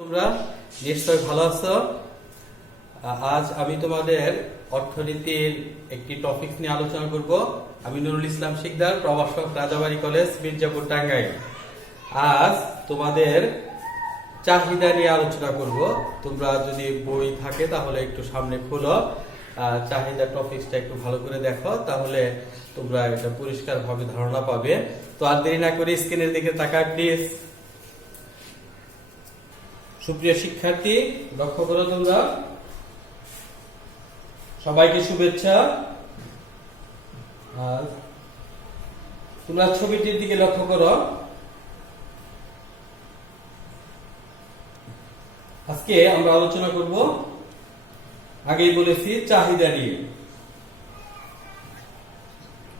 তোমরা নিশ্চয় ভালো আছো। আজ আমি তোমাদের অর্থনীতির একটি টপিক নিয়ে আলোচনা করব। আমি নুরুল ইসলাম শিকদার, প্রভাষক, রাজাবাড়ী কলেজ, মির্জাপুর, টাঙ্গাইল। আজ তোমাদের চাহিদা নিয়ে আলোচনা করব। তোমরা যদি বই থাকে তাহলে একটু সামনে খোলো, চাহিদা টপিকটা একটু ভালো করে দেখো, তাহলে তোমরা এটা পরিষ্কারভাবে ধারণা পাবে। তো আর দেরি না করে স্ক্রিনের দিকে তাকাও প্লিজ। সুপ্রিয় শিক্ষার্থী, লক্ষ্য করো তোমরা, সবাইকে শুভেচ্ছা। আর তোমরা ছবিটির দিকে লক্ষ্য করো। আজকে আমরা আলোচনা করব, আগেই বলেছি, চাহিদা নিয়ে।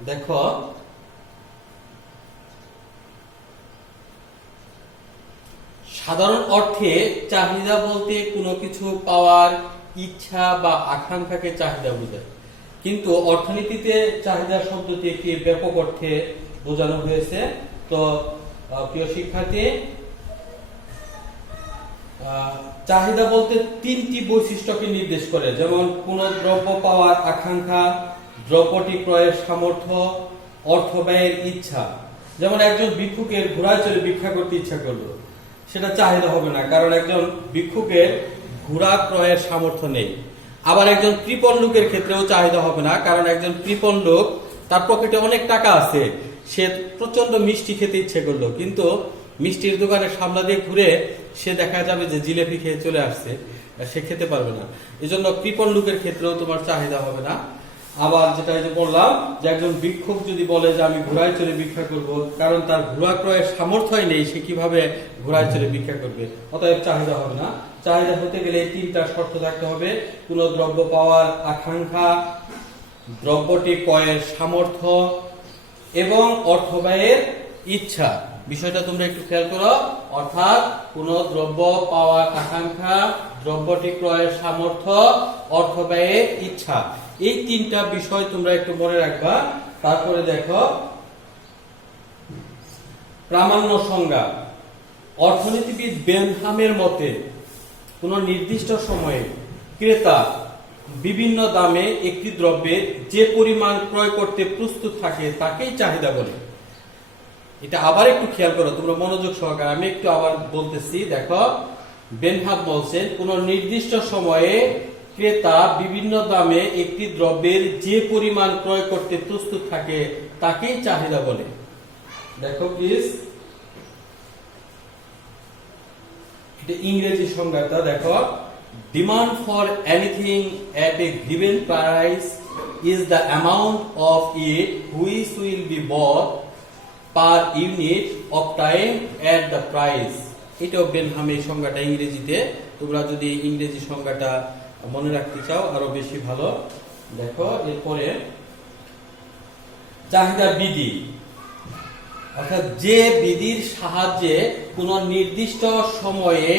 দেখো, সাধারণ অর্থে চাহিদা বলতে কোনো কিছু পাওয়ার ইচ্ছা বা আকাঙ্ক্ষাকে চাহিদা বোঝায়, কিন্তু অর্থনীতিতে চাহিদা শব্দটি একটি ব্যাপক অর্থে বোঝানো হয়েছে। তো প্রিয় শিক্ষার্থী, চাহিদা বলতে তিনটি বৈশিষ্ট্যকে নির্দেশ করে, যেমন কোন দ্রব্য পাওয়ার আকাঙ্ক্ষা, দ্রব্যটি ক্রয়ের সামর্থ্য, অর্থ ব্যয়ের ইচ্ছা। যেমন একজন ভিক্ষুকের ঘোড়ায় চড়ে ভিক্ষা করতে ইচ্ছা করলো, সেটা চাহিদা হবে না, কারণ একজন ভিক্ষুকের ঘোড়া ক্রয়ের সামর্থ্য নেই। আবার একজন কৃপণ লোকের ক্ষেত্রেও চাহিদা হবে না, কারণ একজন কৃপণ লোক, তার পকেটে অনেক টাকা আছে, সে প্রচন্ড মিষ্টি খেতে ইচ্ছে করলো, কিন্তু মিষ্টির দোকানের সামনে দিয়ে ঘুরে সে দেখা যাবে যে জিলেপি খেয়ে চলে আসছে, সে খেতে পারবে না। এই জন্য কৃপণ লোকের ক্ষেত্রেও তোমার চাহিদা হবে না। আবার যেটা বললাম, যে একজন ভিক্ষুক যদি বলে যে আমি ঘোড়ায় চড়ে ভিক্ষা করব, কারণ তার ঘোড়া ক্রয়ের সামর্থ্যই নেই, সে কিভাবে ঘোড়ায় চড়ে ভিক্ষা করবে, অতএব চাহিদা হবে না। চাহিদা হতে গেলে এই তিনটা শর্ত থাকতে হবে: কোন দ্রব্য পাওয়ার আকাঙ্ক্ষা, দ্রব্যটি ক্রয়ের সামর্থ্য এবং অর্থ ব্যয়ের ইচ্ছা। বিষয়টা তোমরা একটু খেয়াল করো, অর্থাৎ কোন দ্রব্য পাওয়ার আকাঙ্ক্ষা, দ্রব্যটি ক্রয়ের সামর্থ্য, অর্থ ব্যয়ের ইচ্ছা, এই তিনটা বিষয় তোমরা একটু মনে রাখবা। তারপরে দেখো, প্রামাণ্য সংজ্ঞা। অর্থনীতিবিদ বেনহামের মতে কোন নির্দিষ্ট সময়ে ক্রেতা বিভিন্ন দামে একটি দ্রব্যের যে পরিমাণ ক্রয় করতে প্রস্তুত থাকে তাকেই চাহিদা বলে। এটা আবার একটু খেয়াল করো তোমরা মনোযোগ সহকারে, আমি একটু আবার বলতেছি। দেখো, বেনহাম বলছেন কোন নির্দিষ্ট সময়ে ক্রেতা বিভিন্ন দামে একটি দ্রব্যের যে পরিমাণ ক্রয় করতে প্রস্তুত থাকে তাকেই চাহিদা বলে। দেখো প্লিজ, এটা ইংরেজি সংজ্ঞাটা দেখো। Demand for anything at a given price is the amount of it which will be bought per unit of time at the price. এটাও বেনহাম এই সংজ্ঞাটা ইংরেজিতে। তোমরা যদি ইংরেজি সংজ্ঞাটা মনে রাখতে চাও আরো বেশি ভালো। দেখো, এরপরে চাহিদা বিধি, অর্থাৎ যে বিধির সাহায্যে কোন নির্দিষ্ট সময়ে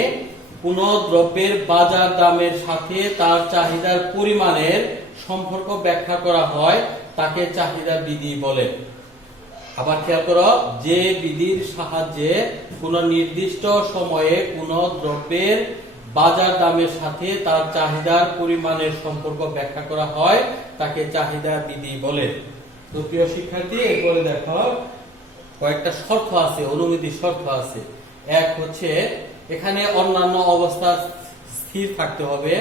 কোন দ্রব্যের বাজার দামের সাথে তার চাহিদার পরিমাণের সম্পর্ক ব্যাখ্যা করা হয় তাকে চাহিদা বিধি বলে। আবার খেয়াল করো, যে বিধির সাহায্যে কোন নির্দিষ্ট সময়ে কোন দ্রব্যের বাজার দামের সাথে তার চাহিদার পরিমাণের সম্পর্ক ব্যাখ্যা করা হয় তাকে চাহিদা বিধি বলে। তো প্রিয় শিক্ষার্থী, এরপরে দেখো কয়েকটা শর্ত আছে, অনুমতি শর্ত আছে। এক হচ্ছে, এখানে অন্যান্য অবস্থা স্থির থাকতে হবে।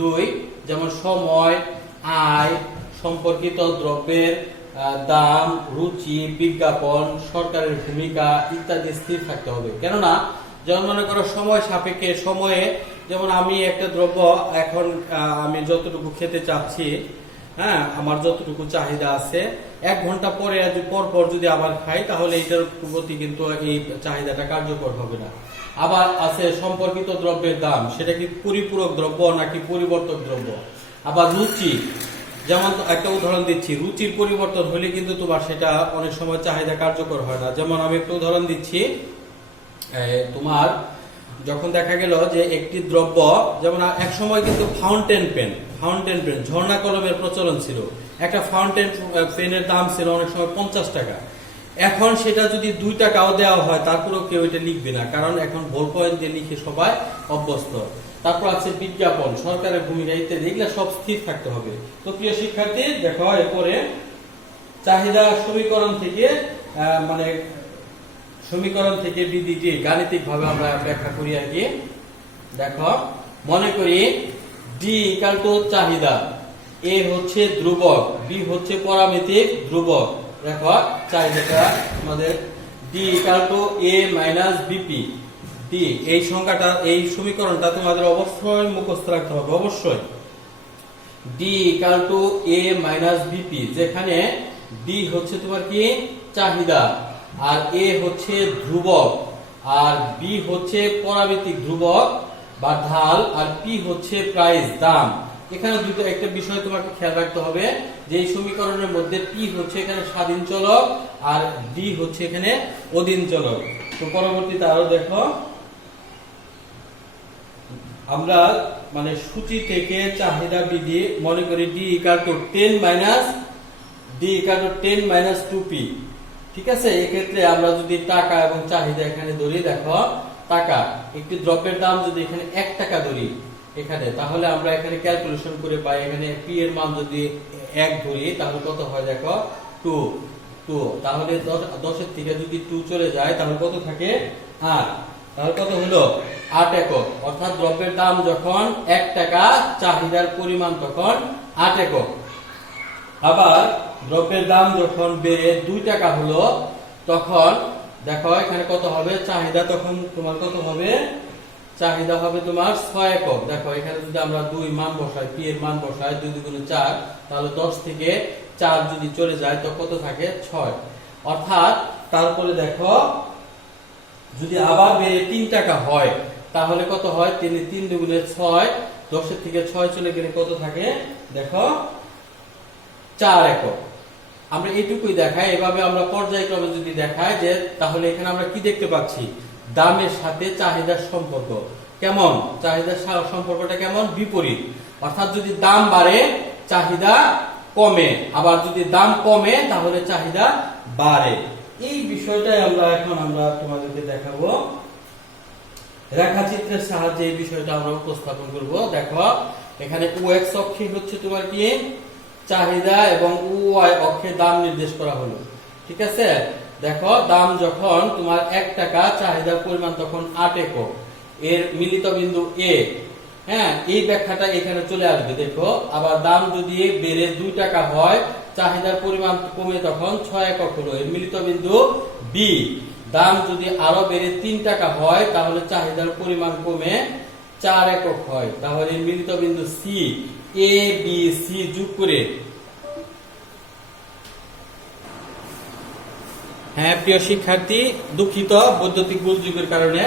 দুই, যেমন সময়, আয়, সম্পর্কিত দ্রব্যের দাম, রুচি, বিজ্ঞাপন, সরকারের ভূমিকা ইত্যাদি স্থির থাকতে হবে। কেননা যেমন মনে করো সময় সাপেক্ষে, সময়ে যেমন আমি একটা দ্রব্য এখন আমি যতটুকু খেতে চাচ্ছি, হ্যাঁ, আমার যতটুকু চাহিদা আছে, 1 ঘন্টা পরে পর যদি আবার খাই, তাহলে এটার প্রতি কিন্তু এই চাহিদাটা কার্যকর হবে না। আবার আছে সম্পর্কিত দ্রব্যের দাম, সেটা কি পরিপূরক দ্রব্য নাকি পরিবর্তক দ্রব্য। আবার রুচি, যেমন একটা উদাহরণ দিচ্ছি, রুচির পরিবর্তন হলে কিন্তু তোমার সেটা অনেক সময় চাহিদা কার্যকর হয় না। যেমন আমি একটা উদাহরণ দিচ্ছি, তোমার যখন দেখা গেল যে একটি দ্রব্য, যেমন এক সময় কিন্তু ফাউন্টেন পেন, ঝর্ণা কলমের প্রচলন ছিল। একটা ফাউন্টেন পেনের দাম ছিল অনেক সময় 50 টাকা, এখন সেটা যদি 2 টাকাও দেওয়া হয় তারপরেও কেউ এটা লিখবে না, কারণ এখন বল পয়েন্ট দিয়ে লিখে সবাই অভ্যস্ত। তারপর আছে বিজ্ঞাপন, সরকারের ভূমিকা ইত্যাদি, এগুলো সব স্থির থাকতে হবে। তো প্রিয় শিক্ষার্থী দেখো, এরপরে চাহিদা সমীকরণ থেকে মানে সমীকরণ থেকে বিধিটি গাণিতিক ভাবে আমরা ব্যাখ্যা করি আর কি। দেখো, মনে করি ডি ইকুয়াল টু চাহিদা, এ হচ্ছে ধ্রুবক, বি হচ্ছে পরামিতিক ধ্রুবক। দেখো চাহিদাটা আমাদের D equal to A minus BP. D এই সংখ্যাটা, এই সমীকরণটা তোমাদের অবশ্যই মুখস্থ রাখতে হবে, অবশ্যই। D equal to A minus BP, যেখানে ডি হচ্ছে তোমার কি চাহিদা, আর এ হচ্ছে ধ্রুবক, আর বি হচ্ছে পরামিতিক ধ্রুবক বা ঢাল, আর পি হচ্ছে প্রাইস দাম। এখানে দুটো একটা বিষয় তোমাকে খেয়াল রাখতে হবে, যে এই সমীকরণের মধ্যে পি হচ্ছে এখানে স্বাধীন চলক আর ডি হচ্ছে এখানে অধীন চলক। তো পরবর্তীতে আরো দেখো, আমরা মানে সূচি থেকে চাহিদা বিধি মনে করি D equal to 10 minus 2p। ঠিক আছে, এক্ষেত্রে আমরা যদি টাকা এবং চাহিদা এখানে ধরি, দেখো টাকা, একটি দ্রব্যের দাম যদি এখানে 1 টাকা ধরি এখানে, তাহলে আমরা এখানে ক্যালকুলেশন করে পাই, এখানে পি এর মান যদি 1 ধরি তাহলে কত হয়, দেখো 2। তাহলে 10 এর থেকে যদি 2 চলে যায় তাহলে কত থাকে 8, তাহলে কত হলো 8 একক। অর্থাৎ দ্রব্যের দাম যখন 1 টাকা, চাহিদার পরিমাণ তখন 8 একক। আবার দ্রব্যের দাম যখন বেড়ে 2 টাকা হলো, তখন দেখো এখানে কত হবে, চাহিদা তখন তোমার কত হবে, চাহিদা হবে তোমার 6 একক। দেখো এখানে যদি আমরা 2 মান বসাই, পি এর মান বসাই, 2 2 4, তাহলে 10 থেকে 4 যদি চলে যায় তো কত থাকে 6। অর্থাৎ তারপরে দেখো যদি আবার বেড়ে 3 টাকা হয় তাহলে কত হয়, 3 2 6, 10 এর থেকে 6 চলে গেলে কত থাকে, দেখো 4 একক। আমরা এইটুকুই দেখাই, এভাবে আমরা পর্যায়ক্রমে যদি দেখাই, যে তাহলে এখানে আমরা কি দেখতে পাচ্ছি, দামের সাথে চাহিদার সম্পর্ক কেমন, চাহিদার সম্পর্কটা কেমন, বিপরীত। অর্থাৎ যদি দাম বাড়ে চাহিদা কমে, আবার যদি দাম কমে তাহলে চাহিদা বাড়ে। এই বিষয়টাই আমরা তোমাদেরকে দেখাবো, রেখাচিত্রের সাহায্যে এই বিষয়টা আমরা উপস্থাপন করব। দেখো এখানে ও এক্স অক্ষে হচ্ছে তোমার কি চাহিদা এবং ওয়াই অক্ষে দাম নির্দেশ করা হলো। ঠিক আছে, দেখো দাম যখন তোমার 1 টাকা, চাহিদার পরিমাণ তখন 8 একক, এর মিলিত বিন্দু এ। হ্যাঁ, এই ব্যাখ্যাটা এখানে চলে আসবে। দেখো আবার দাম যদি বেড়ে 2 টাকা হয়, চাহিদার পরিমাণ কমে তখন 6 একক হলো, এর মিলিত বিন্দু বি। দাম যদি আরো বেড়ে 3 টাকা হয় তাহলে চাহিদার পরিমাণ কমে 4 একক হয়, তাহলে এর মিলিত বিন্দু সি। এ বি সি যোগ করে, হ্যাঁ প্রিয় শিক্ষার্থী দুঃখিত বৈদ্যুতিক গোলযোগের কারণে।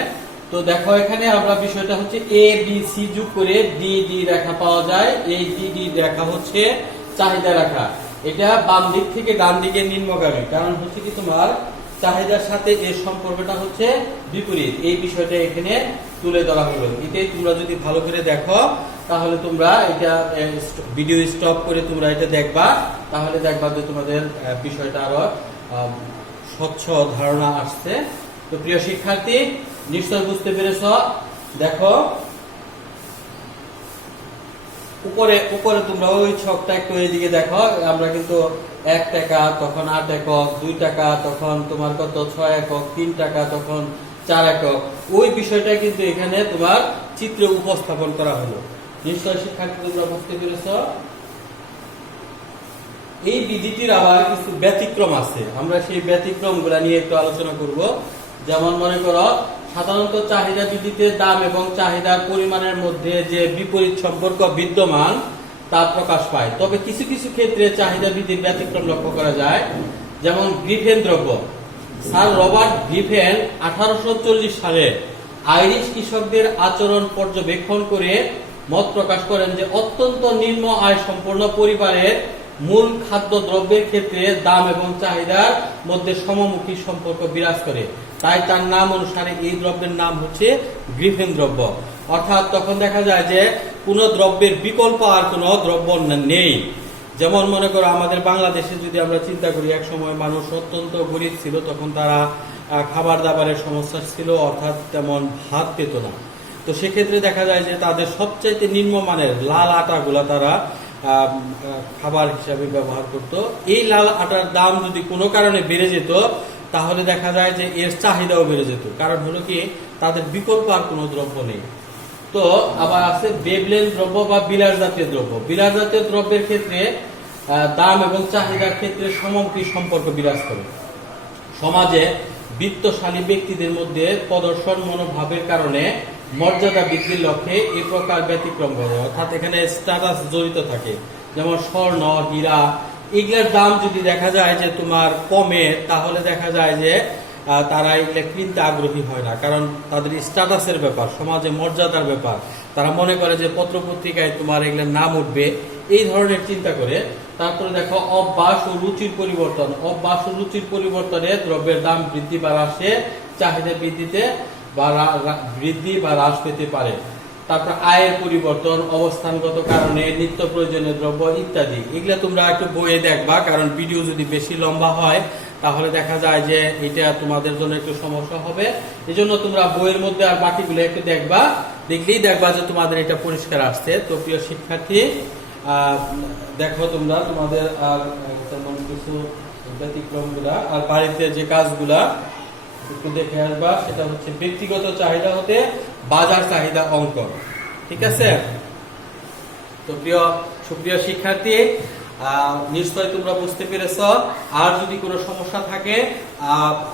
তো দেখো এখানে আমরা বিষয়টা হচ্ছে এ বি সি যোগ করে ডি ডি রেখা পাওয়া যায়। এই ডি ডি রেখা হচ্ছে চাহিদা রেখা, এটা বাম দিক থেকে ডান দিকে নিম্নগামী, কারণ হচ্ছে কি তোমার চাহিদার সাথে এর সম্পর্কটা হচ্ছে বিপরীত। এই বিষয়টা এখানে তুলে ধরা হলো। এটাই তোমরা যদি ভালো করে দেখো তাহলে তোমরা এটা ভিডিও স্টপ করে তোমরা এটা দেখবা, তাহলে দেখবা যে তোমাদের বিষয়টা আরো স্বচ্ছ ধারণা আসছে। তো প্রিয় শিক্ষার্থী নিশ্চয় বুঝতে পেরেছ। দেখো উপরে উপরে তোমরা ওই ছকটা একটু এইদিকে দেখো, আমরা কিন্তু 1 টাকা তখন 8 একক, 2 টাকা তখন তোমার কত 6 একক, 3 টাকা তখন 4 একক, ওই বিষয়টা কিন্তু এখানে তোমার চিত্রে উপস্থাপন করা হলো। নিশ্চয় শিক্ষার্থী তোমরা বুঝতে পেরেছ। এই বিধিটির আবার কিছু ব্যতিক্রম আছে, আমরা সেই ব্যতিক্রম গুলা নিয়ে একটু আলোচনা করব। যেমন মনে করো সাধারণত চাহিদা বিধিতে দাম এবং চাহিদার পরিমাণের মধ্যে যে বিপরীত সম্পর্ক বিদ্যমান তা প্রকাশ পায়, তবে কিছু কিছু ক্ষেত্রে চাহিদা বিধির ব্যতিক্রম লক্ষ্য করা যায়। যেমন গ্রিফেন দ্রব্য, স্যার রবার্ট গ্রিফেন 1840 সালে আইরিশ কৃষকদের আচরণ পর্যবেক্ষণ করে মত প্রকাশ করেন যে অত্যন্ত নিম্ন আয় সম্পন্ন পরিবারের মূল খাদ্য দ্রব্যের ক্ষেত্রে দাম এবং চাহিদার মধ্যে সমমুখী সম্পর্ক বিরাজ করে, তাই তার নাম অনুসারে এই দ্রব্যের নাম হচ্ছে গ্রিফেন দ্রব্য। অর্থাৎ তখন দেখা যায় যে কোন দ্রব্যের বিকল্প আর কোন দ্রব্য নেই, যেমন মনে করো আমাদের বাংলাদেশে যদি আমরা চিন্তা করি, এক সময় মানুষ অত্যন্ত গরিব ছিল, তখন তারা খাবার দাবারের সমস্যা ছিল, অর্থাৎ তেমন ভাত পেত না। তো সেক্ষেত্রে দেখা যায় যে তাদের সবচাইতে নিম্নমানের লাল আটাগুলা তারা খাবার হিসাবে ব্যবহার করত। এই লাল আটার দাম যদি কোনো কারণে বেড়ে যেত, তাহলে দেখা যায় যে এর চাহিদাও বেড়ে যেত। কারণ হলো কি, তাদের বিকল্প আর কোনো দ্রব্য নেই। তো আবার আছে বেবলেন দ্রব্য বা বিলাস জাতীয় দ্রব্য। বিলাস জাতীয় দ্রব্যের ক্ষেত্রে দাম এবং চাহিদার ক্ষেত্রে সমমুখী সম্পর্ক বিরাজ করে। সমাজে বিত্তশালী ব্যক্তিদের মধ্যে প্রদর্শন মনোভাবের কারণে মর্যাদা বৃদ্ধির লক্ষ্যে এই প্রকার ব্যতিক্রম ঘটে, অর্থাৎ এখানে স্ট্যাটাস জড়িত থাকে। যেমন স্বর্ণ, হীরা, এগুলোর দাম যদি দেখা যায় যে তোমার কমে, তাহলে দেখা যায় যে তারা এগুলো কিনতে আগ্রহী হয় না, কারণ তাদের স্ট্যাটাসের ব্যাপার, সমাজে মর্যাদার ব্যাপার। তারা মনে করে যে পত্রপত্রিকায় তোমার এগুলোর নাম উঠবে, এই ধরনের চিন্তা করে। তারপরে দেখো অভ্যাস ও রুচির পরিবর্তন। অভ্যাস ও রুচির পরিবর্তনে দ্রব্যের দাম বৃদ্ধি বা হ্রাসে চাহিদা বৃদ্ধি বা হ্রাস পেতে পারে। তারপর আয়ের পরিবর্তন, অবস্থানগত কারণে, নিত্য প্রয়োজনীয় দ্রব্য ইত্যাদি। এগুলা তোমরা একটু বইয়ে দেখবা, কারণ ভিডিও যদি বেশি লম্বা হয় তাহলে দেখা যায় যে এটা তোমাদের জন্য একটু সমস্যা হবে। এই জন্য তোমরা বইয়ের মধ্যে আর বাকিগুলো একটু দেখবা, দেখলেই দেখবা যে তোমাদের এটা পরিষ্কার আসছে। তো প্রিয় শিক্ষার্থী, দেখো তোমরা তোমাদের আর তেমন কিছু ব্যতিক্রম গুলা আর বাড়িতে যে কাজগুলা একটু দেখে আসবা, সেটা হচ্ছে ব্যক্তিগত চাহিদা হতে বাজার চাহিদা অঙ্কন। ঠিক আছে? তো সুপ্রিয় শিক্ষার্থী, নিশ্চয় তোমরা বুঝতে পেরেছ। আর যদি কোনো সমস্যা থাকে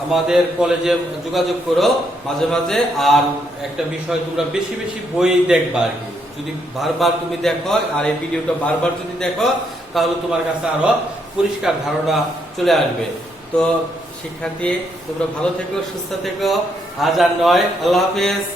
আমাদের কলেজে যোগাযোগ করো মাঝে মাঝে। আর একটা বিষয়, তোমরা বেশি বেশি বই দেখবা আর কি। যদি বারবার তুমি দেখো আর এই ভিডিওটা বারবার যদি দেখো, তাহলে তোমার কাছে আরো পরিষ্কার ধারণা চলে আসবে। তো শিক্ষার্থী, তোমরা ভালো থেকো, সুস্থ থেকো। আজ আর নয়, আল্লাহ হাফেজ।